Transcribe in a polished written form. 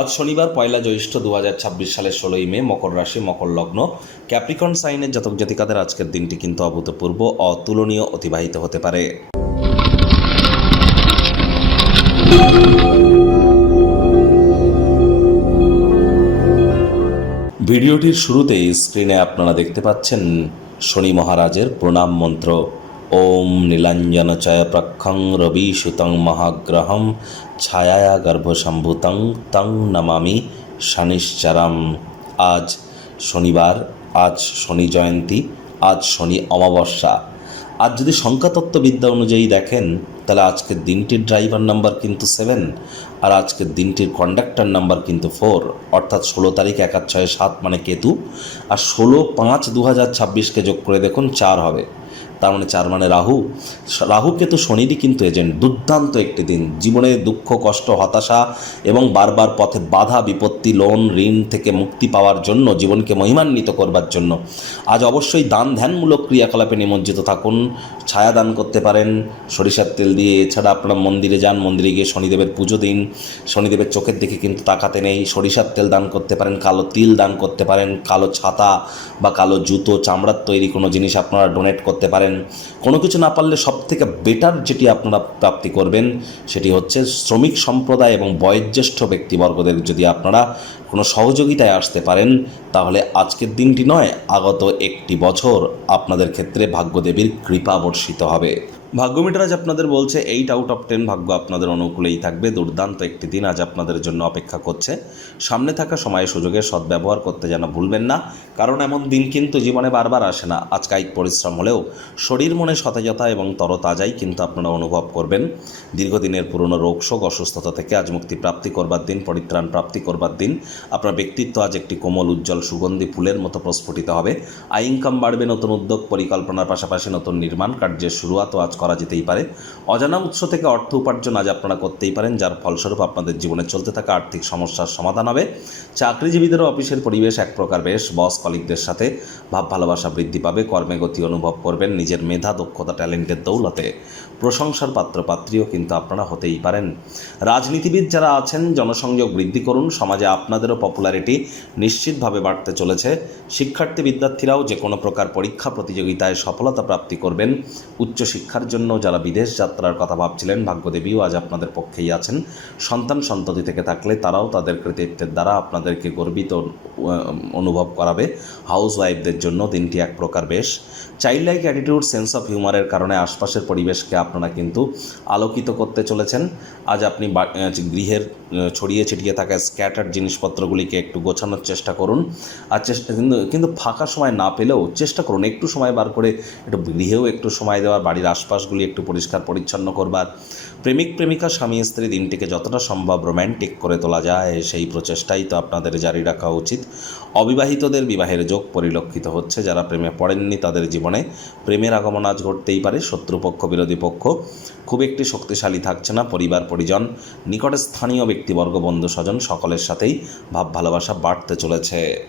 আজ শনিবার পয়লা জ্যৈষ্ঠ 2026 সালের 16ই মে, মকর রাশি, মকর লগ্ন, ক্যাপ্রিকর্ন সাইনের জাতক জাতিকাদের আজকের দিনটি কিন্তু অভূতপূর্ব অতুলনীয় অতিবাহিত হতে পারে। ভিডিওটির শুরুতেই স্ক্রিনে আপনারা দেখতে পাচ্ছেন শনি মহারাজের প্রণাম মন্ত্র। ওম নীলাঞ্জনচয় প্রক্ষং রবি সুতং মহাগ্রহম ছায়া গর্ভসম্ভূতং তং নমামি শনিশ্চরম। আজ শনিবার, আজ শনি জয়ন্তী, আজ শনি অমাবস্যা। আজ যদি সংখ্যাতত্ত্ববিদ্যা অনুযায়ী দেখেন তাহলে আজকের দিনটির ড্রাইভার নাম্বার কিন্তু 7, আর আজকের দিনটির কন্ডাক্টর নাম্বার কিন্তু 4, অর্থাৎ 16 তারিখ 1-6-7 মানে কেতু, আর 16-5-2026কে যোগ করে দেখুন 4 হবে, তার মানে 4 মানে রাহু কেতু শনিরই কিন্তু এজেন্ট। দুর্দান্ত একটি দিন, জীবনে দুঃখ কষ্ট হতাশা এবং বারবার পথে বাধা বিপত্তি লোন ঋণ থেকে মুক্তি পাওয়ার জন্য, জীবনকে মহিমান্বিত করবার জন্য আজ অবশ্যই দান ধ্যানমূলক ক্রিয়াকলাপে নিমজ্জিত থাকুন। ছায়া দান করতে পারেন সরিষার তেল দিয়ে, এছাড়া আপনারা মন্দিরে যান, মন্দিরে গিয়ে শনিদেবের পুজো দিন। শনিদেবের চোখের দিকে কিন্তু তাকাতে নেই। সরিষার তেল দান করতে পারেন, কালো তিল দান করতে পারেন, কালো ছাতা বা কালো জুতো, চামড়ার তৈরি কোনো জিনিস আপনারা ডোনেট করতে পারেন। কোনো কিছু না পারলে সবথেকে বেটার যেটি আপনারা প্রাপ্তি করবেন সেটি হচ্ছে শ্রমিক সম্প্রদায় এবং বয়োজ্যেষ্ঠ ব্যক্তিবর্গদের যদি আপনারা কোনো সহযোগিতায় আসতে পারেন তাহলে আজকের দিনটি নয়, আগত একটি বছর আপনাদের ক্ষেত্রে ভাগ্যদেবীর কৃপা বর্ষিত হবে। ভাগ্যমিটার আজ আপনাদের বলছে 8/10 ভাগ্য আপনাদের অনুকূলেই থাকবে। দুর্দান্ত একটি দিন আজ আপনাদের জন্য অপেক্ষা করছে। সামনে থাকা সময় সুযোগের সদ্ব্যবহার করতে যেন ভুলবেন না, কারণ এমন দিন কিন্তু জীবনে বারবার আসে না। আজ কায়িক পরিশ্রম হলেও শরীর মনে সতেজতা এবং তরতাজাই কিন্তু আপনারা অনুভব করবেন। দীর্ঘদিনের পুরনো রোগশোক অসুস্থতা থেকে আজ মুক্তি প্রাপ্তি করবার দিন, পরিত্রাণ প্রাপ্তি করবার দিন। আপনার ব্যক্তিত্ব আজ একটি কোমল উজ্জ্বল সুগন্ধি ফুলের মতো প্রস্ফুটিত হবে। আয় ইনকাম বাড়বে, নতুন উদ্যোগ পরিকল্পনার পাশাপাশি নতুন নির্মাণ কার্যের শুরুয়াতও আজ করা যেতেই পারে। অজানা উৎস থেকে অর্থ উপার্জন আজ আপনারা করতেই পারেন, যার ফলস্বরূপ আপনাদের জীবনে চলতে থাকা আর্থিক সমস্যার সমাধান হবে। চাকরিজীবীদেরও অফিসের পরিবেশ এক প্রকার বেশ, বস কলিগদের সাথে ভাব ভালোবাসা বৃদ্ধি পাবে, কর্মে গতি অনুভব করবেন। নিজের মেধা দক্ষতা ট্যালেন্টের দৌলতে প্রশংসার পাত্রপাত্রীও কিন্তু আপনারা হতেই পারেন। রাজনীতিবিদ যারা আছেন জনসংযোগ বৃদ্ধি করুন, সমাজে আপনাদেরও পপুলারিটি নিশ্চিতভাবে বাড়তে চলেছে। শিক্ষার্থী বিদ্যার্থীরাও যে কোনো প্রকার পরীক্ষা প্রতিযোগিতায় সফলতা প্রাপ্তি করবেন। উচ্চশিক্ষার জন্য যারা বিদেশ যাত্রার কথা ভাবছিলেন, ভাগ্যদেবীও আজ আপনাদের পক্ষেই আছেন। সন্তান সন্ততি থেকে থাকলে তারাও তাদের কৃতিত্বের দ্বারা আপনাদেরকে গর্বিত অনুভব করাবে। হাউস ওয়াইফদের জন্য দিনটি এক প্রকার বেশ। Child like attitude, sense of হিউমারের কারণে আশপাশের পরিবেশকে আপনারা কিন্তু আলোকিত করতে চলেছেন। আজ আপনি গৃহের ছড়িয়ে ছিটিয়ে থাকা স্ক্যাটার জিনিসপত্রগুলিকে একটু গোছানোর চেষ্টা করুন। আর কিন্তু ফাঁকা সময় না পেলেও চেষ্টা করুন একটু সময় বার করে একটু গৃহেও একটু সময় দেওয়ার, বাড়ির আশপাশগুলি একটু পরিষ্কার পরিচ্ছন্ন করবার। প্রেমিক প্রেমিকা স্বামী স্ত্রী দিনটিকে যতটা সম্ভব রোম্যান্টিক করে তোলা যায় সেই প্রচেষ্টাই তো আপনাদের জারি রাখা উচিত। অবিবাহিতদের বিবাহের যোগ পরিলক্ষিত হচ্ছে। যারা প্রেমে পড়েননি তাদের জীবনে প্রেমের আগমন আজ ঘটতেই পারে। শত্রুপক্ষ বিরোধী পক্ষ খুব একটি শক্তিশালী থাকছে না। পরিবার পরিজন নিকটে স্থানীয় ব্যক্তিবর্গ বন্ধু স্বজন সকলের সাথেই ভাব ভালোবাসা বাড়তে চলেছে।